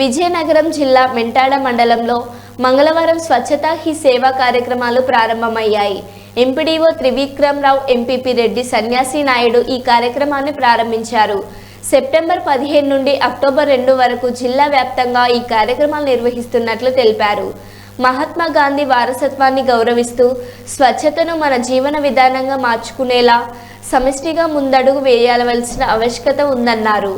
విజయనగరం జిల్లా మెంటాడ మండలంలో మంగళవారం స్వచ్ఛతా హీ సేవా కార్యక్రమాలు ప్రారంభమయ్యాయి. ఎంపీడీఓ త్రివిక్రమరావు ఎంపీపీ రెడ్డి సన్యాసి నాయుడు ఈ కార్యక్రమాన్ని ప్రారంభించారు. సెప్టెంబర్ పదిహేను నుండి అక్టోబర్ రెండు వరకు జిల్లా వ్యాప్తంగా ఈ కార్యక్రమాలు నిర్వహిస్తున్నట్లు తెలిపారు. మహాత్మా గాంధీ వారసత్వాన్ని గౌరవిస్తూ స్వచ్ఛతను మన జీవన విధానంగా మార్చుకునేలా సమిష్టిగా ముందడుగు వేయవలసిన ఆవశ్యకత ఉందన్నారు.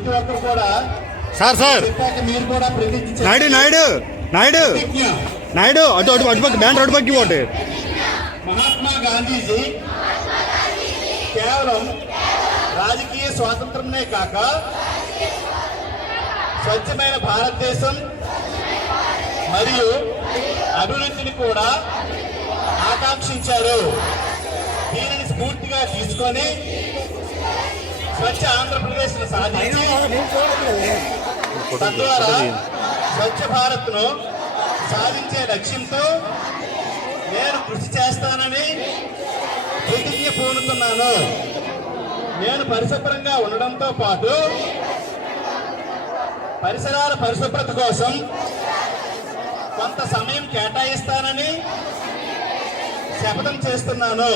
ప్రతి ఒక్కరు కూడా సార్ సార్. మీరు కూడా. నాయుడు నాయుడు నాయుడు. నాయుడు అటు అటు అటుపక్క బ్యాన్ అటుపక్కి పోటీ మహాత్మా గాంధీజీ కేవలం రాజకీయ స్వాతంత్రమే కాక స్వచ్ఛమైన భారతదేశం మరియు అభివృద్ధిని కూడా ఆకాంక్షించారు. దీనిని స్ఫూర్తిగా తీసుకొని స్వచ్ఛ ఆంధ్రప్రదేశ్ సాధించి తద్వారా స్వచ్ఛ భారత్ను సాధించే లక్ష్యంతో నేను కృషి చేస్తానని ప్రతిజ్ఞ పూనుతున్నాను నేను పరిశుభ్రంగా ఉండడంతో పాటు పరిసరాల పరిశుభ్రత కోసం కొంత సమయం కేటాయిస్తానని శపథం చేస్తున్నాను.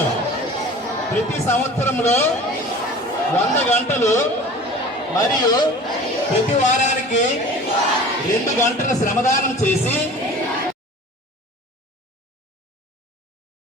ప్రతి సంవత్సరంలో వంద గంటలు మరియు ప్రతి వారానికి రెండు గంటల శ్రమదానం చేసి